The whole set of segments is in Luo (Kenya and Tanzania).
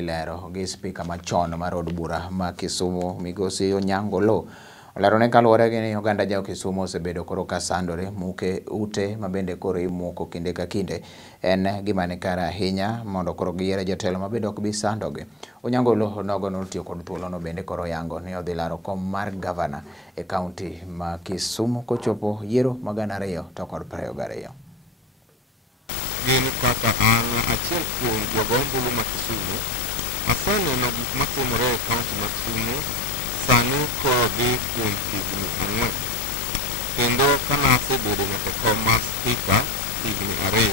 Lero gi spika machon mar od bura ma Kisumu Migosi Onyango Oloo olero ne kaluwore gi ni oganda jo Kisumu osebedo koro ka sandore muke ute mabende koro imuko kinde ka kinde. En gima ni kare ahinya mondo koro giyiere jotelo mabende ok bi sandogi. Onyango Oloo nogo notiyo kod thuolono bende koro yango ni odhi laro kom mar gavana e kaunti ma Kisumu kochopo yiero ma 2022. Gin kaka an achiel kuom jogombulu ma Kisumu aseneno gik matimore e kaunti ma Kisumu sani kodhi kuom higni 4 kendo kana asebedo nyaka kom mar spika higni 2.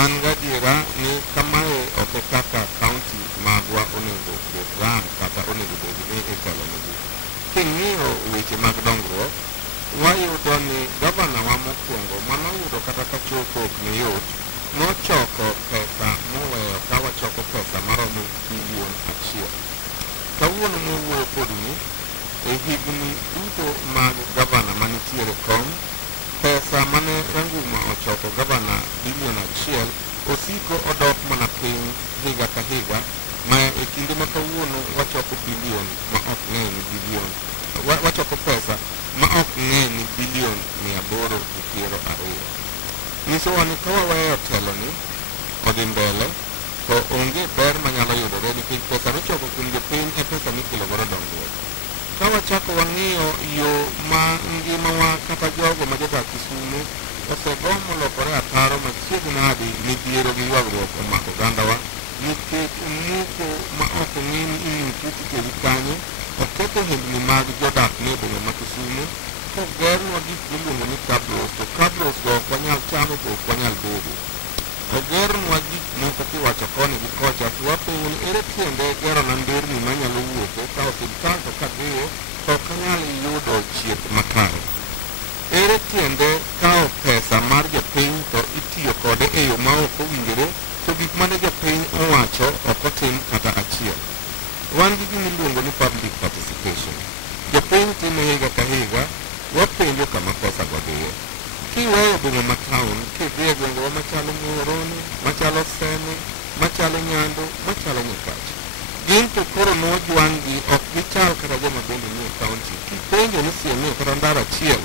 An gadiera ni kamae ok e kaka kaunti magwa onego bed rang kata onego bed ni itelo negi. King'iyo weche mag dongruok, wayudo ni gavana wa mokwongo manoyudo kata ka choko ok ni yot nochoko pesa moweyo ka wachoko pesa maromo bilion 1. Kawuono mowuoyo kod ni e higni duto mag gavana manitiere kom, pesa mane Ranguma ochoko gavana bilion 1 osiko odok mana piny higa ka higa, ma e kinde ma kawuono wachoko bilion ma ok ng'eny ni bilion wachoko pesa ma ok ng'eny ni bilion 820. Nyisowa ni ka waweyo telo ni odhi mbele to onge ber manyalo yudore nikech pesa michoko kuom jopiny e pesa mikelo godo dongruok. Ka wachako wang'iyo yo ma ngimawa kata jogo ma jodak Kisumu osegombo lokore ataro machiegni nadi midhiero gi ywagruok omako ogandawa nikech muko ma ok ng'e ni imuko kitewi kanyo oketho hembni mag jodak ne boma ma Kisumu kogernwa gik miluongo ni cabros, to cabros go ok wanyal chamo to ok wanyal bedo. Ogernwa gik moko kiwacho koni gi kocha to wapenjo ni ere tiende gero na nderni manyalo wuotho ka osiptal to kadhiyo to ok anyal yudo chieth makare. Ere tiende kao pesa mar jopiny to itiyo kode e yo ma ok owinjore to gik mane jopiny owacho ok otim kata achiel. Wan gi gimiluongo ni public participation. Jopiny time higa ka higa, wapenjo kama pesa go dhiye. Kiweyo boma ma town, kidhi e gwengewa machalo Muhoroni, machalo Seme, machalo Nyando, machalo Nyakach. Gin to koro nojwang' gi ok gichal kata joma bende nie kaunti. Kipenjo ni siemie kata ndara achiel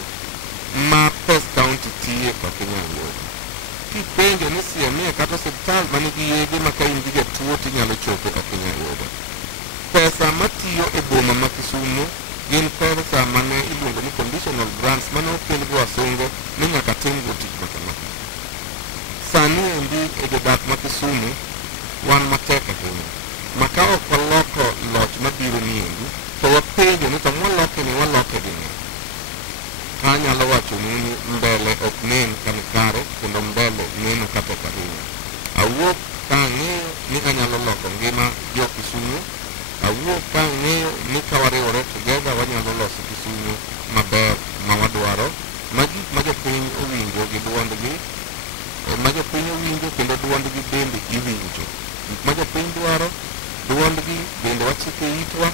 ma pes kaunti tiye ok inyal yudo. Kipenjo ni siemie kata osiptal manigi yedhe ma ka in gi jatuo tinyalo chopo ok inyal yudo. Pesa matiyo e boma ma Kisumu gin pesa mane iluongo ni conditional grants mane okel go wasunge ni nyaka tim go tich makama. Sani endi e jodak ma Kisumu wan matek ahinya, ma ka ok waloko loch mabiro ni endi to wapenjo ni to mwaloke ni waloke gi ng'o. Anyalo wacho ni mbele ok nen kani kare kendo mbele neno katek ahinya. Awuok ka ang'eyo ni anyalo loko ngima jo Kisumu, awuok ka ang'eyo ni ka wariwore together wanyalo loso Kisumu maber ma wadwaro, ma gik ma jopiny owinjo gi duondgi, ma jopiny owinjo kendo duondgi bende iwinjo. Gik ma jopiny dwaro, duondgi bende wachike itwa.